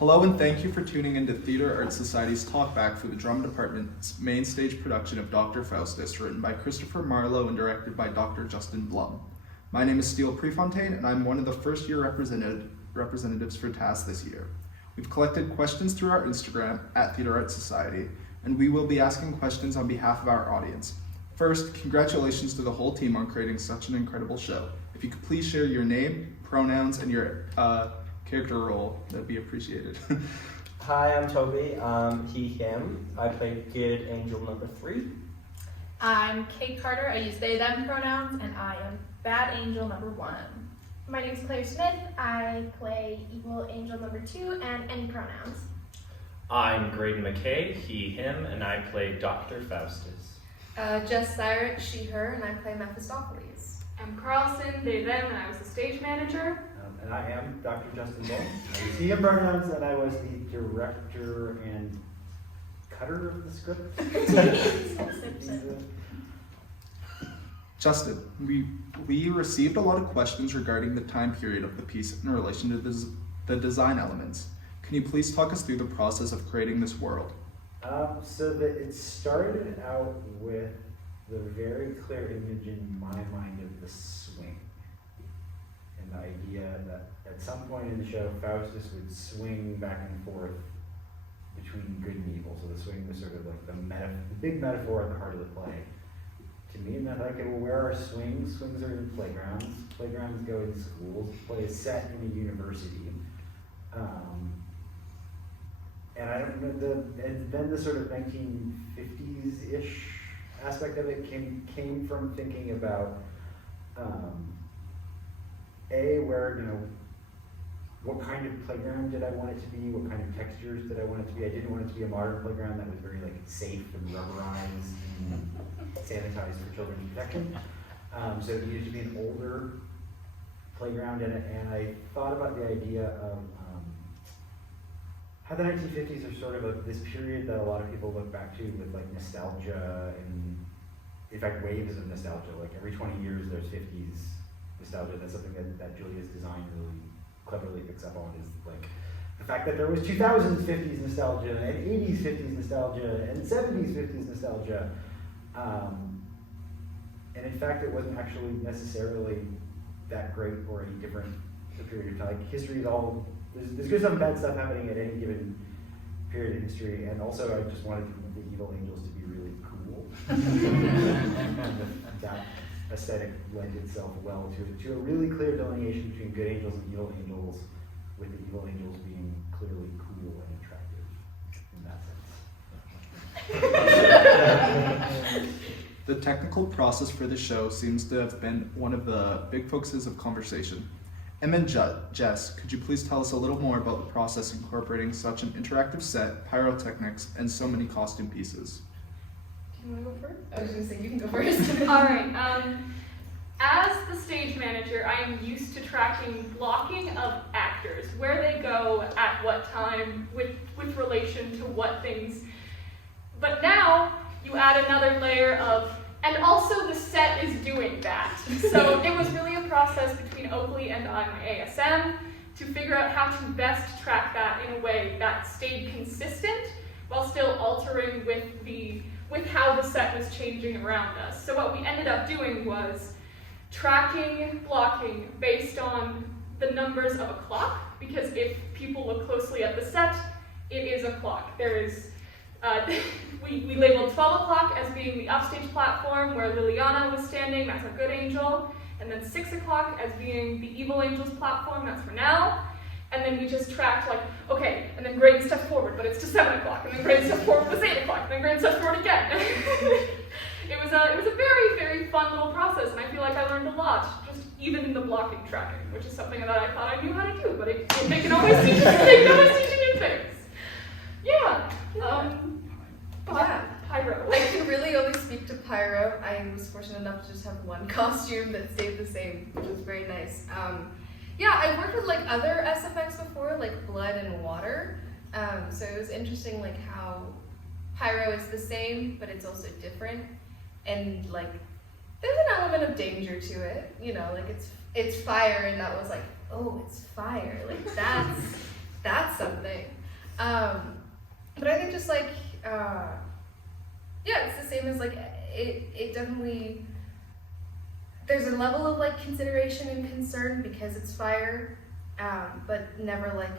Hello and thank you for tuning into Theater Arts Society's Talkback for the Drama Department's main stage production of Dr. Faustus, written by Christopher Marlowe and directed by Dr. Justin Blum. My name is Steele Prefontaine and I'm one of the first year representatives for TAS this year. We've collected questions through our Instagram at Theater Arts Society, and we will be asking questions on behalf of our audience. First, congratulations to the whole team on creating such an incredible show. If you could please share your name, pronouns, and your character role, that'd be appreciated. Hi, I'm Toby. He, him. I play Good Angel number 3. I'm Kate Carter. I use they, them pronouns, and I am Bad Angel number 1. My name is Claire Smith. I play Evil Angel number 2 and any pronouns. I'm Graydon McKay, he, him, and I play Dr. Faustus. Jess Syrick, she, her, and I play Mephistopheles. I'm Carlson, they, them, and I was the stage manager. And I am Dr. Justin Blum. I use he, him pronouns, and I was the director and cutter of the script. Justin, we received a lot of questions regarding the time period of the piece in relation to the design elements. Can you please talk us through the process of creating this world? It started out with the very clear image in my mind of the swing. And the idea that at some point in the show, Faustus would swing back and forth between good and evil. So the swing was sort of like the big metaphor at the heart of the play. To me, and I thought, okay, well, where are swings? Swings are in playgrounds. Playgrounds go in schools. Play is set in a university. And then the sort of 1950s-ish aspect of it came from thinking about what kind of playground did I want it to be? What kind of textures did I want it to be? I didn't want it to be a modern playground that was very safe and rubberized and sanitized for children's protection. So it needed to be an older playground, and I thought about the idea of how the 1950s are sort of this period that a lot of people look back to with nostalgia, and in fact waves of nostalgia. Like every 20 years there's 50s nostalgia. That's something that Julia's design really cleverly picks up on, is the fact that there was 2000s 50s nostalgia and 80s 50s nostalgia and 70s 50s nostalgia. And in fact it wasn't actually necessarily that great or any different a period of time. History is all, there's good stuff and bad stuff happening at any given period in history, and also I just wanted the evil angels to be really cool. That aesthetic lent itself well to a really clear delineation between good angels and evil angels, with the evil angels being clearly cool and attractive in that sense. The technical process for the show seems to have been one of the big focuses of conversation. And then Jess, could you please tell us a little more about the process incorporating such an interactive set, pyrotechnics, and so many costume pieces? Do you want to go first? I was going to say you can go first. All right. As the stage manager, I am used to tracking blocking of actors, where they go, at what time, with relation to what things. But now you add another layer of, and also the set is doing that. So it was really a process between Oakley and I, my ASM, to figure out how to best track that in a way that stayed consistent while still altering with how the set was changing around us. So what we ended up doing was tracking blocking based on the numbers of a clock, because if people look closely at the set, it is a clock. There is we labeled 12 o'clock as being the upstage platform where Liliana was standing, that's our good angel, and then 6 o'clock as being the evil angel's platform, that's for now. And then we just tracked okay, and then Graydon stepped forward, but it's to 7 o'clock, and then Graydon stepped forward, was 8 o'clock, and then Graydon stepped forward again. It was a very, very fun little process, and I feel like I learned a lot, just even in the blocking tracking, which is something that I thought I knew how to do, but they can always teach you new things. Yeah. Pyro. I can really only speak to Pyro. I was fortunate enough to just have one costume that stayed the same, which was very nice. I've worked with other SFX before, like blood and water. So it was interesting how Pyro is the same, but it's also different. And there's an element of danger to it, it's fire, and that was oh, it's fire. That's something. But I think just like, yeah, it's the same as like, it definitely, there's a level of like consideration and concern because it's fire, but never like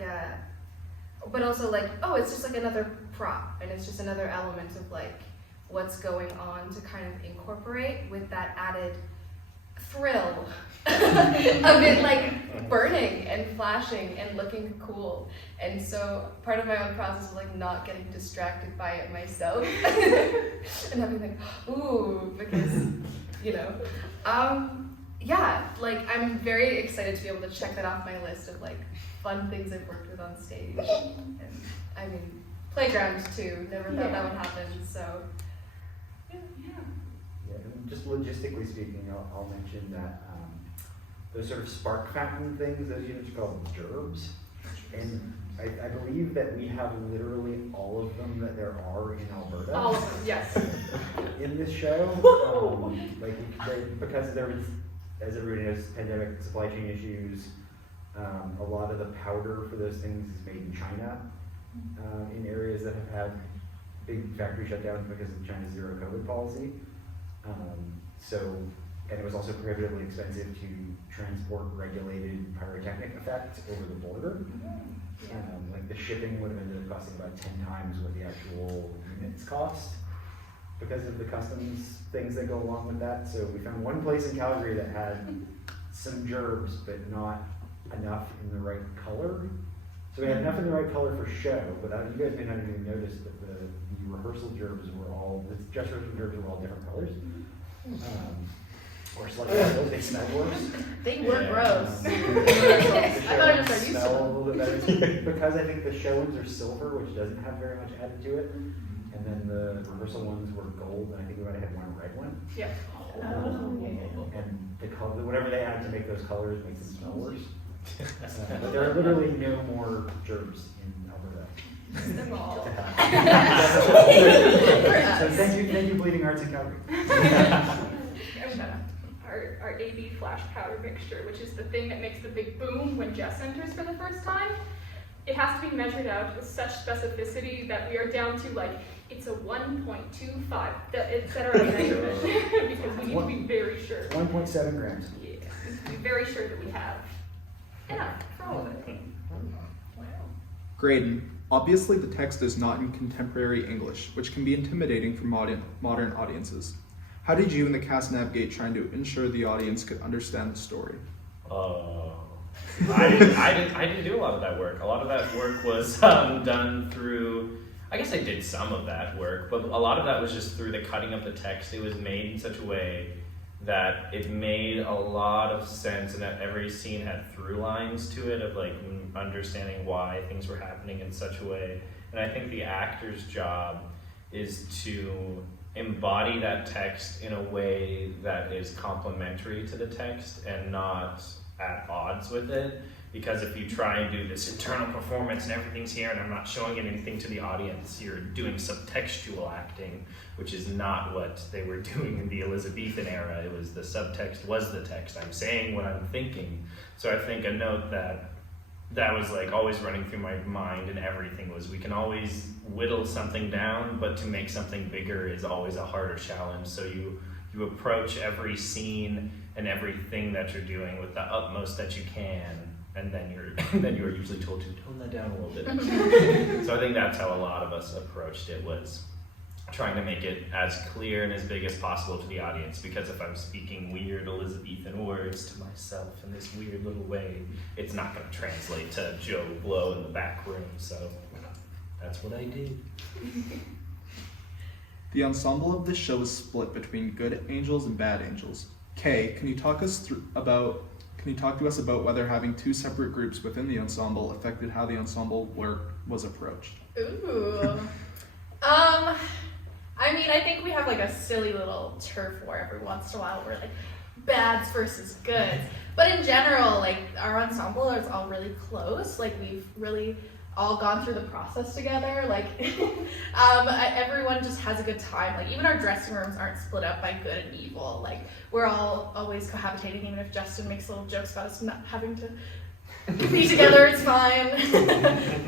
but also like, oh, it's just like another prop and it's just another element of like what's going on to kind of incorporate with that added thrill of it like burning and flashing and looking cool. And so part of my own process was like not getting distracted by it myself and having like, ooh, because, you know, yeah, like I'm very excited to be able to check that off my list of like fun things I've worked with on stage. And I mean, playground too, never thought that would happen, so. Yeah, and just logistically speaking, I'll mention that those sort of spark fountain things, those units are called gerbs. And I believe that we have literally all of them that there are in Alberta. All of them, yes. In this show. Because there was, as everybody knows, pandemic supply chain issues, a lot of the powder for those things is made in China, in areas that have had big factory shutdowns because of China's zero COVID policy. And it was also prohibitively expensive to transport regulated pyrotechnic effects over the border. Like the shipping would have ended up costing about 10 times what the actual units cost because of the customs things that go along with that. So we found one place in Calgary that had some gerbs, but not enough in the right color. So we had enough in the right color for show, but you guys may not even notice that the rehearsal gerbs were all, the dress rehearsal gerbs were all different colors. Or slightly, they smell worse. They were gross. I thought I just got used to smell a them. little bit better because I think the show ones are silver, which doesn't have very much added to it. And then the rehearsal ones were gold, and I think we might have had one red one. Yeah. And the color, whatever they add to make those colors makes them smell worse. But there are literally no more gerbs in Alberta. Them all. So thank you, Bleeding Arts in Calgary. Our AB flash powder mixture, which is the thing that makes the big boom when Jess enters for the first time. It has to be measured out with such specificity that we are down to like, it's a 1.25, it's at our measurement, because we need to be very sure. 1.7 grams. Yeah, we need to be very sure that we have enough for all of it. Wow. Graydon, obviously the text is not in contemporary English, which can be intimidating for modern audiences. How did you and the cast navigate trying to ensure the audience could understand the story? I didn't do a lot of that work. A lot of that work was done through, I guess I did some of that work, but a lot of that was just through the cutting of the text. It was made in such a way that it made a lot of sense and that every scene had through lines to it of like understanding why things were happening in such a way. And I think the actor's job is to embody that text in a way that is complementary to the text and not at odds with it. Because if you try and do this internal performance and everything's here and I'm not showing anything to the audience, you're doing subtextual acting, which is not what they were doing in the Elizabethan era. It was the subtext was the text. I'm saying what I'm thinking. So I think a note that was like always running through my mind and everything was we can always whittle something down, but to make something bigger is always a harder challenge. So you approach every scene and everything that you're doing with the utmost that you can, and then you're usually told to tone that down a little bit. So I think that's how a lot of us approached it, was trying to make it as clear and as big as possible to the audience, because if I'm speaking weird Elizabethan words to myself in this weird little way, it's not going to translate to Joe Blow in the back room, so that's what I did. The ensemble of this show is split between good angels and bad angels. Kay, can you talk to us about whether having two separate groups within the ensemble affected how the ensemble work was approached? Ooh. I mean, I think we have like a silly little turf war every once in a while. We're like bads versus goods. But in general, like our ensemble is all really close. Like we've really all gone through the process together. Like everyone just has a good time. Like even our dressing rooms aren't split up by good and evil. Like we're all always cohabitating, even if Justin makes little jokes about us not having to be together, it's fine.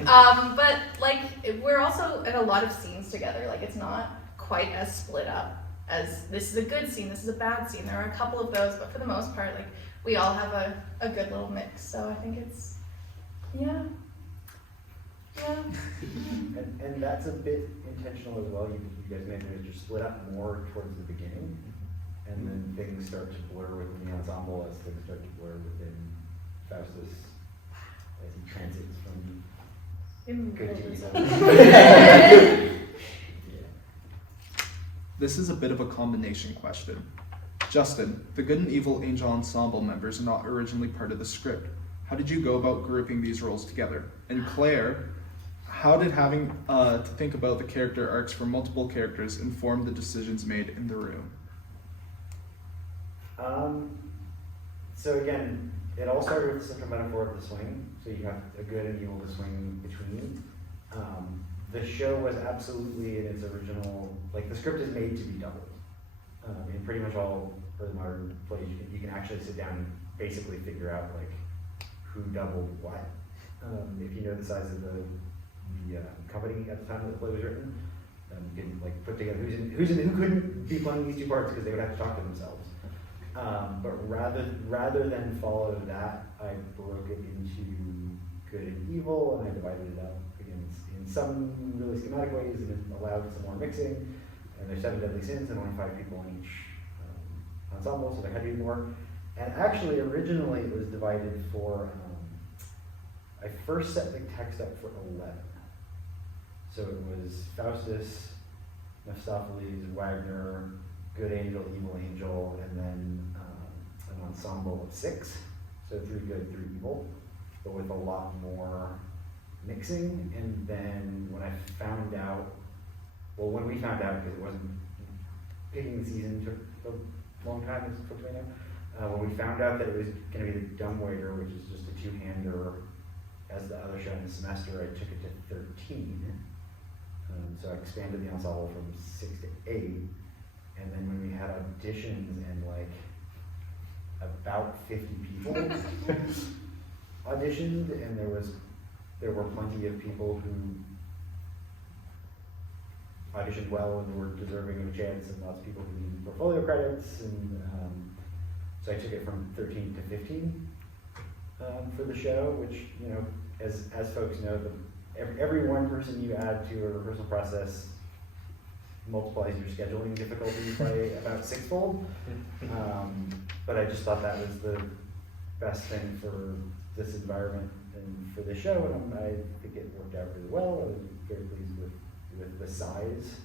But like we're also in a lot of scenes together. Like it's not quite as split up as this is a good scene, this is a bad scene. There are a couple of those, but for the most part, like we all have a good little mix. So I think it's yeah. And that's a bit intentional as well. You guys made it just split up more towards the beginning, and then things start to blur within the ensemble as things start to blur within Faustus as he transits from good to evil. This is a bit of a combination question. Justin, the good and evil angel ensemble members are not originally part of the script. How did you go about grouping these roles together? And Claire, how did having to think about the character arcs for multiple characters inform the decisions made in the room? So again, it all started with the central metaphor of the swing. So you have a good and evil to swing between. The show was absolutely in its original, like the script is made to be doubled. In pretty much all early modern plays, you can actually sit down and basically figure out like who doubled what. If you know the size of the company at the time that the play was written, you can like put together who couldn't be playing these two parts because they would have to talk to themselves. But rather than follow that, I broke it into good and evil, and I divided it up again in some really schematic ways, and it allowed some more mixing. And there's 7 deadly sins, and only 5 people in each ensemble, so there had to be more. And actually, originally it was divided for. I first set the text up for 11. So it was Faustus, Mephistopheles, Wagner, good angel, evil angel, and then an ensemble of 6. So 3 good, 3 evil, but with a lot more mixing. And then when we found out, because it wasn't picking the season took a long time, as folks may know, when we found out that it was going to be the dumbwaiter, which is just a 2-hander, as the other show in the semester, I took it to 13. So I expanded the ensemble from 6 to 8. And then when we had auditions and like about 50 people auditioned, and there were plenty of people who auditioned well and were deserving of a chance, and lots of people who needed portfolio credits, and so I took it from 13 to 15 for the show, which, you know, as folks know, every one person you add to a rehearsal process multiplies your scheduling difficulty by about 6-fold. But I just thought that was the best thing for this environment and for the show, and I think it worked out really well. I was very pleased with the size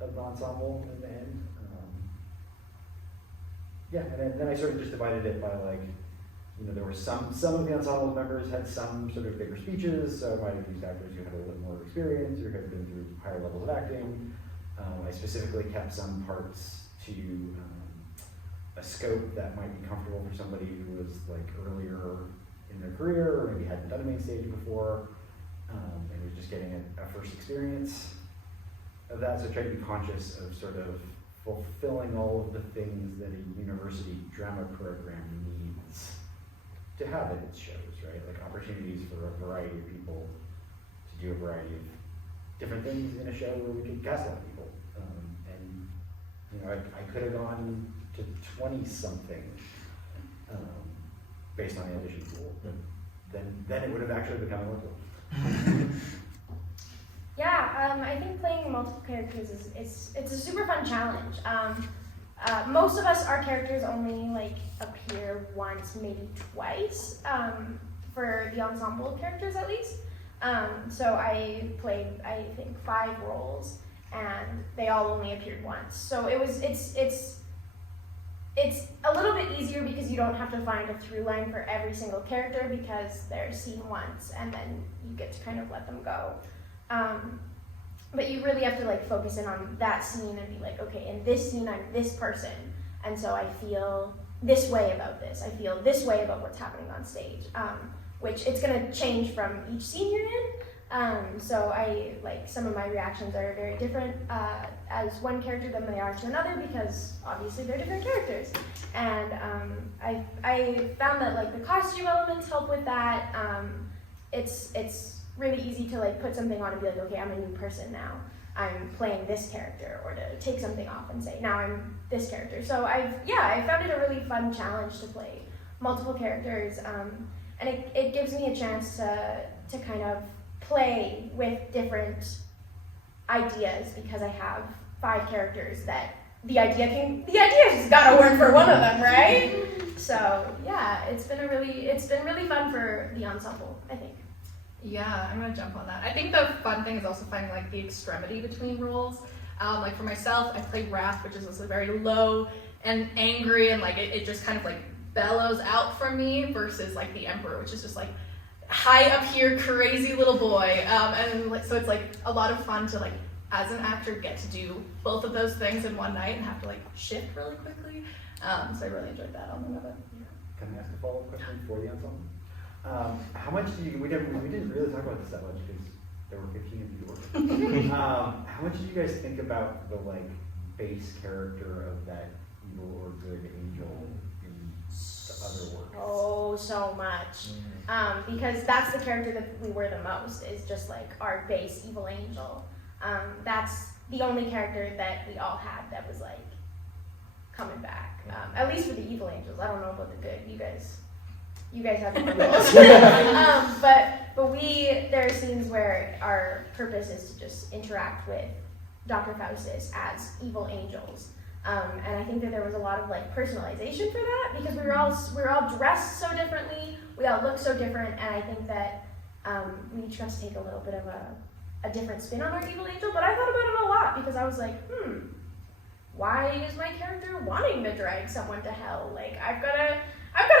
of the ensemble in the end. And then I sort of just divided it by, like, you know, there were some of the ensemble members had some sort of bigger speeches, so I might have used actors who had a little more experience or had been through higher levels of acting. I specifically kept some parts to a scope that might be comfortable for somebody who was like earlier in their career or maybe hadn't done a main stage before, and was just getting a first experience of that. So I tried to be conscious of sort of fulfilling all of the things that a university drama program needs to have in its shows, right? Like opportunities for a variety of people to do a variety of different things in a show where we could cast a lot of people. And, you know, I could have gone to 20-something based on the audition pool. Then it would have actually become a local. Yeah, I think playing multiple characters it's a super fun challenge. Most of us, our characters only like appear once, maybe twice, for the ensemble characters at least. So I played, I think, 5 roles, and they all only appeared once. So it's a little bit easier because you don't have to find a through line for every single character because they're seen once, and then you get to kind of let them go. But you really have to like focus in on that scene and be like, okay, in this scene I'm this person, and so I feel this way about this. I feel this way about what's happening on stage, which it's going to change from each scene you're in, So I like some of my reactions are very different as one character than they are to another because obviously they're different characters. And I found that like the costume elements help with that. It's really easy to like put something on and be like, okay, I'm a new person now. I'm playing this character, or to take something off and say, now I'm this character. So I found it a really fun challenge to play multiple characters, and it gives me a chance to kind of play with different ideas because I have 5 characters that the idea's gotta work for one of them, right? So yeah, it's been really fun for the ensemble, I think. Yeah, I'm gonna jump on that. I think the fun thing is also finding like the extremity between roles. Like for myself, I play Wrath, which is also very low and angry, and like it just kind of like bellows out from me, versus like the Emperor, which is just like high up here, crazy little boy. And like so it's like a lot of fun to like as an actor get to do both of those things in one night and have to like shift really quickly. So I really enjoyed that element of it. Can I ask a follow-up question for the ensemble? How much do you, we didn't really talk about this that much because there were 15 of you working. How much did you guys think about the like base character of that evil or good angel in the other work? Oh, so much. Because that's the character that we were the most, is just like our base evil angel. That's the only character that we all had that was like coming back. At least for the evil angels. I don't know about the good. You guys have the roles. But there are scenes where our purpose is to just interact with Dr. Faustus as evil angels. And I think that there was a lot of like personalization for that because we were all dressed so differently, we all look so different, and I think that we each got to take a little bit of a different spin on our evil angel. But I thought about it a lot because I was like, why is my character wanting to drag someone to hell? Like I've got to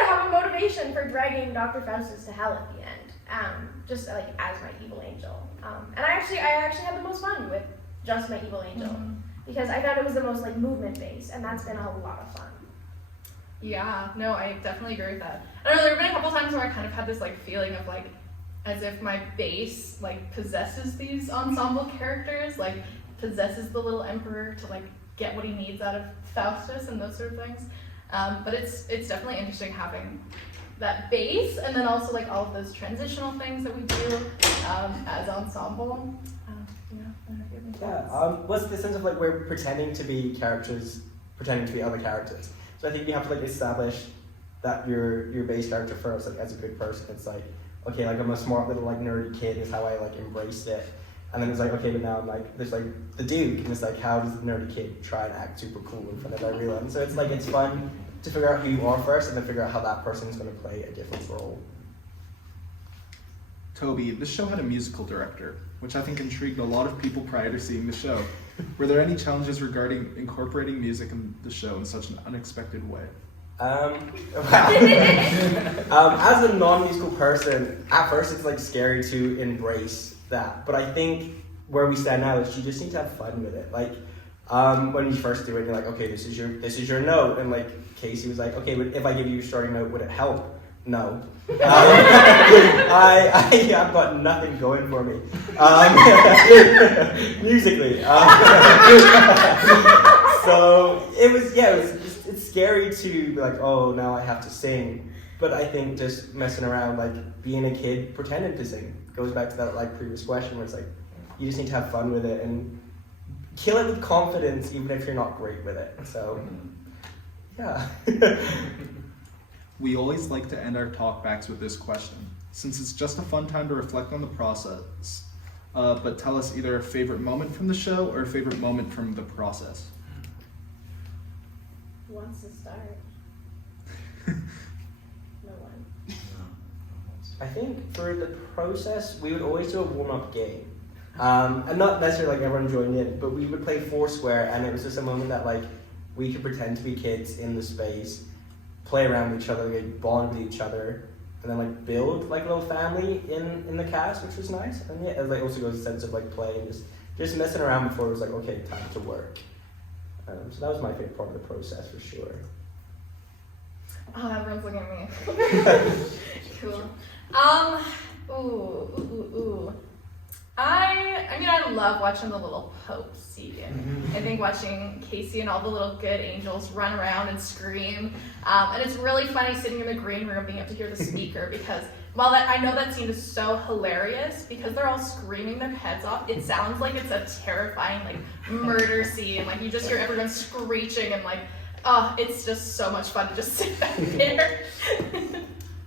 have a motivation for dragging Dr. Faustus to hell at the end, just like as my evil angel. And I actually had the most fun with just my evil angel because I thought it was the most like movement based, and that's been a lot of fun. Yeah, no, I definitely agree with that. I don't know, there have been a couple times where I kind of had this like feeling of like as if my base like possesses these ensemble characters, like possesses the little emperor to like get what he needs out of Faustus and those sort of things. But it's definitely interesting having that base and then also like all of those transitional things that we do as ensemble. What's the sense of like we're pretending to be characters, pretending to be other characters? So I think you have to like establish that your base character first, like as a good person. It's like, okay, like I'm a smart little like nerdy kid is how I like embraced it. And then it's like, okay, but now I'm like, there's like the Duke, and it's like, how does the nerdy kid try and act super cool in front of everyone? So it's like, it's fun to figure out who you are first and then figure out how that person's going to play a different role. Toby, this show had a musical director, which I think intrigued a lot of people prior to seeing the show. Were there any challenges regarding incorporating music in the show in such an unexpected way? As a non-musical person, at first it's like scary to embrace that, but I think where we stand now is you just need to have fun with it. Like when you first do it, you're like, okay, this is your note, and like Casey was like, okay, if I give you your starting note, would it help? No. I've got nothing going for me musically. So it's scary to be like, oh, now I have to sing. But I think just messing around, like being a kid pretending to sing, goes back to that like previous question where it's like you just need to have fun with it and kill it with confidence, even if you're not great with it. So yeah. We always like to end our talkbacks with this question, since it's just a fun time to reflect on the process. But tell us either a favorite moment from the show or a favorite moment from the process. Who wants to start? No one. I think for the process, we would always do a warm-up game. And not necessarily like everyone joined in, but we would play Foursquare, and it was just a moment that like we could pretend to be kids in the space, play around with each other, like, bond with each other, and then like build like a little family in the cast, which was nice. And yeah, it like also goes a sense of like play and just messing around before it was like, okay, time to work. So that was my favorite part of the process for sure. Oh, everyone's looking at me. Cool. love watching the little Pope scene. I think watching Casey and all the little good angels run around and scream. And it's really funny sitting in the green room being able to hear the speaker because while I know that scene is so hilarious because they're all screaming their heads off, it sounds like it's a terrifying like murder scene. Like you just hear everyone screeching and like, oh, it's just so much fun to just sit back there.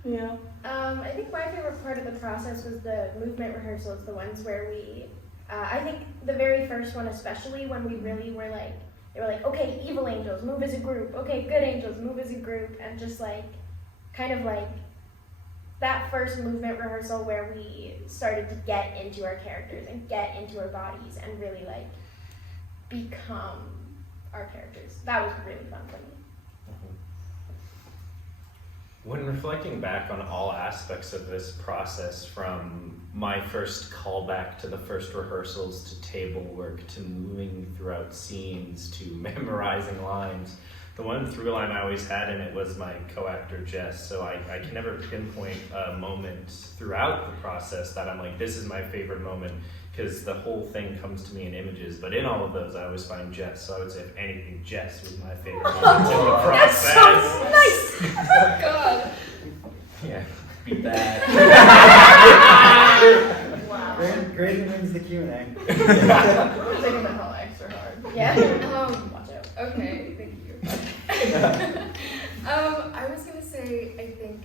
Yeah. I think my favorite part of the process was the movement rehearsals, the ones where we, I think the very first one especially, when we really were like, they were like, okay, evil angels, move as a group, okay, good angels, move as a group, and just like, kind of like, that first movement rehearsal where we started to get into our characters and get into our bodies and really like, become our characters. That was really fun for me. When reflecting back on all aspects of this process, from my first callback to the first rehearsals to table work to moving throughout scenes to memorizing lines, the one through line I always had in it was my co-actor Jess. So I can never pinpoint a moment throughout the process that I'm like, this is my favorite moment, because the whole thing comes to me in images. But in all of those, I always find Jess. So I would say, if anything, Jess was my favorite moment in the process. That's so nice! Oh God. Yeah, beat that. Wow. Great wins the Q&A. I'm taking the hell extra hard. Yeah. Watch out. Okay, thank you. I was gonna say, I think,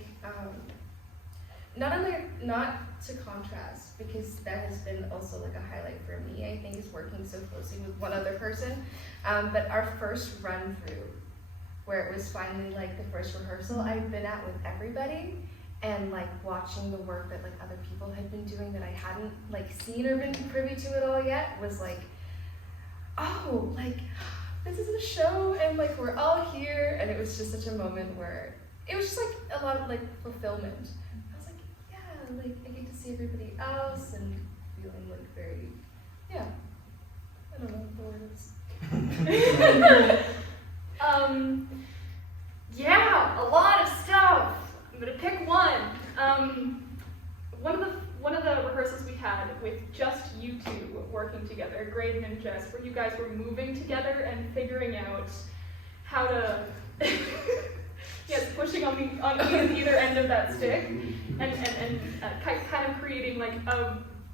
not to contrast, because that has been also like a highlight for me, I think, is working so closely with one other person. But our first run through, where it was finally like the first rehearsal I've been at with everybody, and like watching the work that like other people had been doing that I hadn't like seen or been privy to at all yet, was like, oh, like this is a show and like we're all here, and it was just such a moment where it was just like a lot of like fulfillment. I was like, yeah, like I get to see everybody else and feeling like very, yeah, I don't know what the word is. Yeah, a lot of stuff. I'm gonna pick one. One of the rehearsals we had with just you two working together, Graydon and Jess, where you guys were moving together and figuring out how to, yes, pushing on either end of that stick, and kind of creating like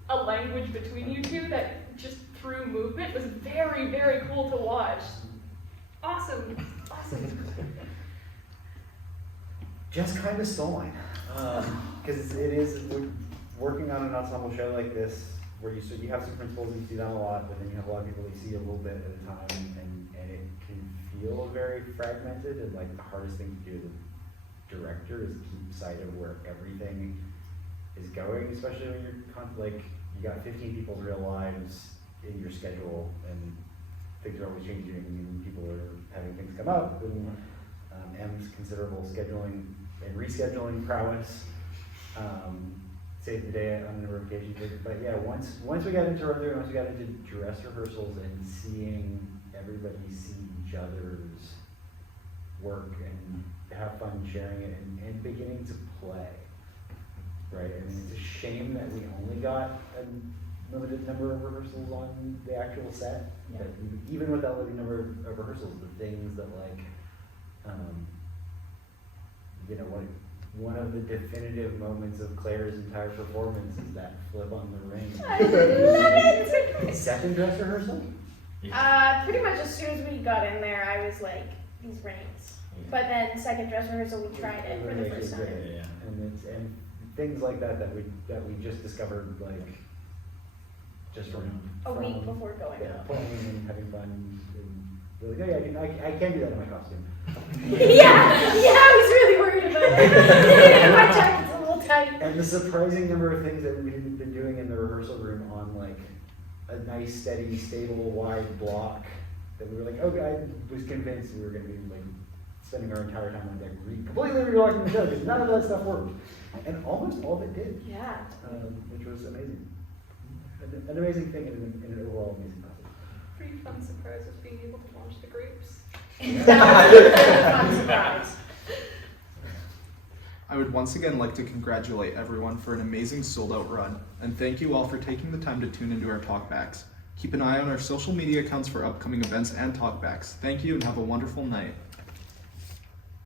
a language between you two that just through movement was very, very cool to watch. Awesome. Just kind of stole mine. Because it is working on an ensemble show like this, where you have some principals and you see them a lot, but then you have a lot of people you see a little bit at a time, and it can feel very fragmented, and like the hardest thing to do as a director is keep sight of where everything is going, especially when you're like, you got 15 people's real lives in your schedule, and things are always changing, and people are having things come up, and M's considerable scheduling and rescheduling prowess saved the day on a number of occasions. But yeah, once we got into run through, once we got into dress rehearsals and seeing everybody see each other's work and have fun sharing it and beginning to play, right? I mean, it's a shame that we only got a limited number of rehearsals on the actual set. Yeah. But even with that limited number of rehearsals, the things that like, you know, one of the definitive moments of Claire's entire performance is that flip on the ring. I love it! Second dress rehearsal? Pretty much as soon as we got in there, I was like, these rings. But then second dress rehearsal, we tried it for the first time. Yeah. And things like that we just discovered, like, just from A week before going up. playing and having fun. And we're like, oh yeah, I can do that in my costume. yeah, I was really worried about it. My jacket's a little tight. And the surprising number of things that we've been doing in the rehearsal room on like a nice, steady, stable, wide block that we were like, okay, I was convinced we were going to be like spending our entire time on deck completely rewatching the show because none of that stuff worked. And almost all of it did. Yeah. Which was amazing. An amazing thing and an overall amazing process. Pretty fun surprise was being able to launch the grapes. That was a fun surprise. I would once again like to congratulate everyone for an amazing sold-out run, and thank you all for taking the time to tune into our talkbacks. Keep an eye on our social media accounts for upcoming events and talkbacks. Thank you and have a wonderful night.